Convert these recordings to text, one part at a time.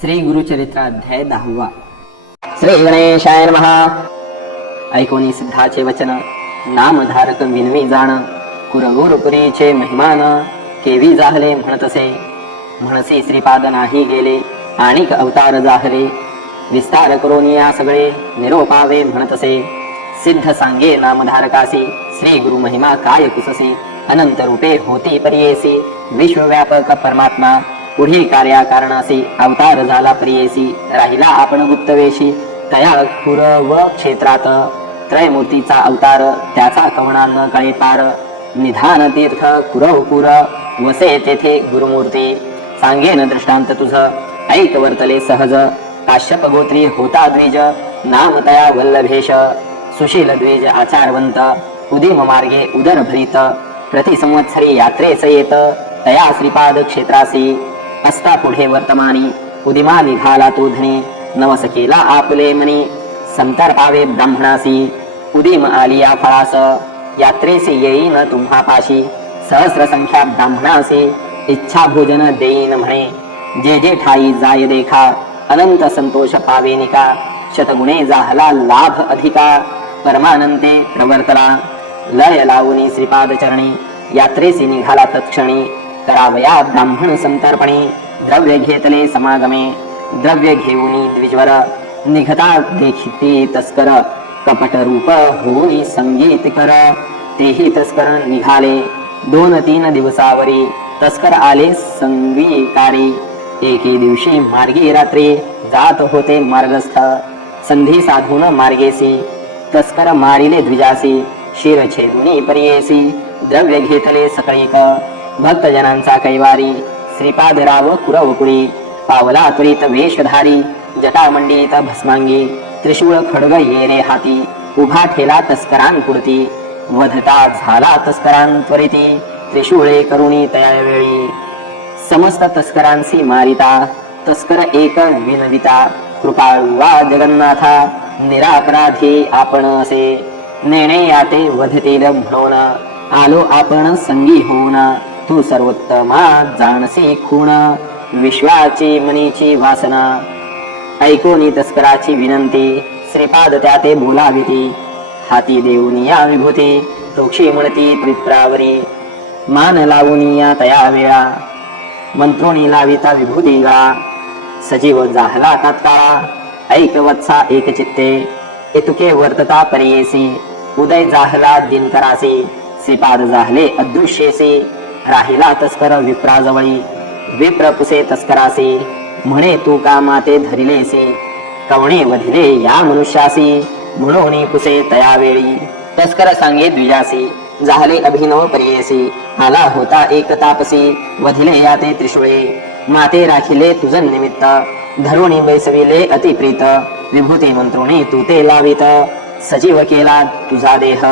श्री गुरुचरित्राध्याय दहावा श्री गणेशाय महा ऐकोनी सिद्धाचे वचन नामधारक विनवी जाण कुरगुरुपुरीचे महिमान केवी जाहले म्हणतसे म्हणसे श्रीपाद नाही गेले आणिक अवतार जाहले. विस्तार करून या सगळे निरोपावे म्हणतसे सिद्ध सांगे नामधारकासी श्री गुरु महिमा काय कुससे अनंत रूपे होती परियेसी. विश्वव्यापक परमात्मा पुढे कार्या कारणासी अवतार झाला प्रियेसी. राहिला आपण गुप्तवेशी. तया कुरव क्षेत्रात त्रयमूर्तीचा अवतार त्याचा कवणान कळे पार. निधान तीर्थ कुरहपुर वसे तेथे गुरुमूर्ती. सांगेन दृष्टांत तुझ ऐक वर्तले सहज. काश्यप गोत्री होता द्विज नाम तया वल्लभेश. सुशील द्विज आचारवंत उदिम मार्गे उदर भरित प्रति संवत्सरी यात्रेस येत तया श्रीपाद क्षेत्रासी. असता पुढे वर्तमानी उदिमा निघाला तो धने नवस केला आपले मनी। संतर पावे ब्राह्मणासी उदिम आलिया फळास यात्रेसी येईन तुम्हा पाशी। सहस्र संख्या ब्राह्मणासी इच्छा भोजन देईन म्हणे। जे जे ठाई जाय देखा अनंत संतोष पावेनिका शतगुणे जाहला लाभ अधिका। परमानंते प्रवर्तला लय लावणी श्रीपाद चरणी यात्रेसी निघाला तत्क्षणी करावया ब्राह्मण संतर्पणी। द्रव्य घेतले समागमे द्रव्य घेऊनी द्विजवर निघता देखिते तस्कर कपट रूप होई संगीत कर तेही तस्कर निघाले दोन तीन दिवसावरी तस्कर आले संगीकारी एके दिवशी मार्गी रात्री जात होते मार्गस्थ संधी साधून मार्गेसी तस्कर मारिले द्विजासी शिर छेदुनी परियेसी द्रव्य घेतले सकळीक भक्तजनांचा कैवारी श्रीपादराव कुरवकुळी पावला त्वरित वेशधारी जटामंडित भस्मांगी त्रिशूळ खडग येरे हाती उभा ठेला तस्करांपुरती वधता झाला तस्करां त्वरिती त्रिशूळे करुणी तयावेळी समस्त तस्करांसी मारिता तस्कर एक विनविता कृपाळू वा जगन्नाथा निरापराधी आपण असे। नेणे याते वधतील म्हणून आलो आपण संगी होऊन। तू सर्वोत्तमा जाणसी खूण विश्वाची मनीची वासना. ऐकोनी तस्कराची विनंती श्रीपाद त्या ते बोलाविती. हाती देऊन या विभूती टोक्षी म्हणती त्रित्रावरी. मान लावून या तया वेळा. मंत्रोनी लाविता विभूतीला सजीव जाहला तात्काळा ऐक वत्सा एक चित्ते. इतुके वर्तता परियेसी. उदय जाहला दिनकरासी. श्रीपाद जाहले अदृश्येसी. राहिला तस्कर विप्राजवळी. विप्र पुसे तस्करासी. म्हणे तू का माते धरिलेसी? कवणे वधिले या मनुष्यासी? म्हणून पुसे तया वेळी तस्कर सांगे द्विजासी झाले अभिनव परियेसी. आला होता एक तापसी. वधिले या ते त्रिशुळे. माते राखिले तुझ निमित्त. धरुणी बैसविले अतिप्रीत विभूती मंत्रुणी तू ते लावित. सजीव केला तुझा देह.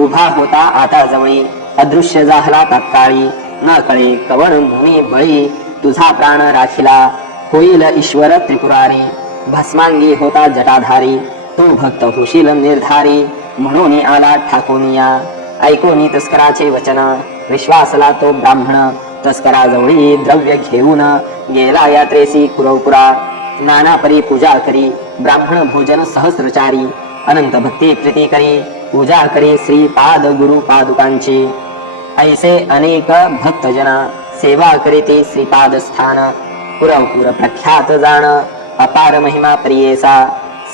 उभा होता आता जवळी. अदृश्य जाहला तात्काळी. न कळे कवण मुनी बळी तुझा प्राण राखिला. होईल ईश्वर त्रिपुरारी. भस्मांगी होता जटाधारी. तो भक्त होशील निर्धारी. म्हणून आला ठाकोनिया. ऐकोनी तस्कराचे वचन. विश्वासला तो ब्राह्मण. तस्कराजवळी द्रव्य घेऊन गेला यात्रेसी कुरवपुरा. नाना परी पूजा करी. ब्राह्मण भोजन सहस्रचारी. अनंत भक्ती प्रीती करी. पूजा करी श्री पाद गुरु पादुकांची ऐसे अनेक भक्तजना सेवा करीते श्रीपाद स्थान पुरपुर प्रख्यात जाण अपार महिमा प्रियेसा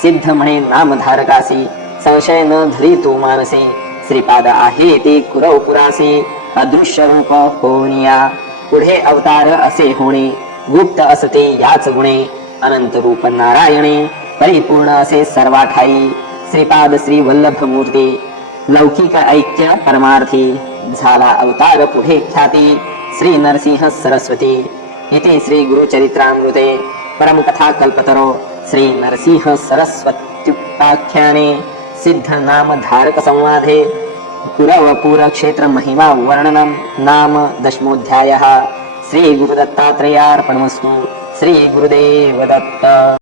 सिद्ध म्हणे नामधारकासी संशय न धरी तू मानसी श्रीपाद आहे ते कुरवपुरासी अदृश्य रूप होनिया पुढे अवतार असे होणे गुप्त असते याच गुणे अनंत रूप नारायणे परिपूर्ण असे सर्वाठाई श्रीपाद श्री वल्लभ मूर्ती लौकिक ऐक्य परमार्थी झाला अवतार पुढे ख्याती. श्री नरसिंह सरस्वती इथे श्री गुरुचरित्रामृते परमकथा कल्पतरो श्री नरसिंह सरस्वत्युक्ताख्याने सिद्ध नाम धारक संवादे कुरवपूर क्षेत्र महिमा वर्णनम नाम दशमोध्यायः. श्री गुरुदत्तात्रेयार्पणमस्तु. श्री गुरुदेव दत्त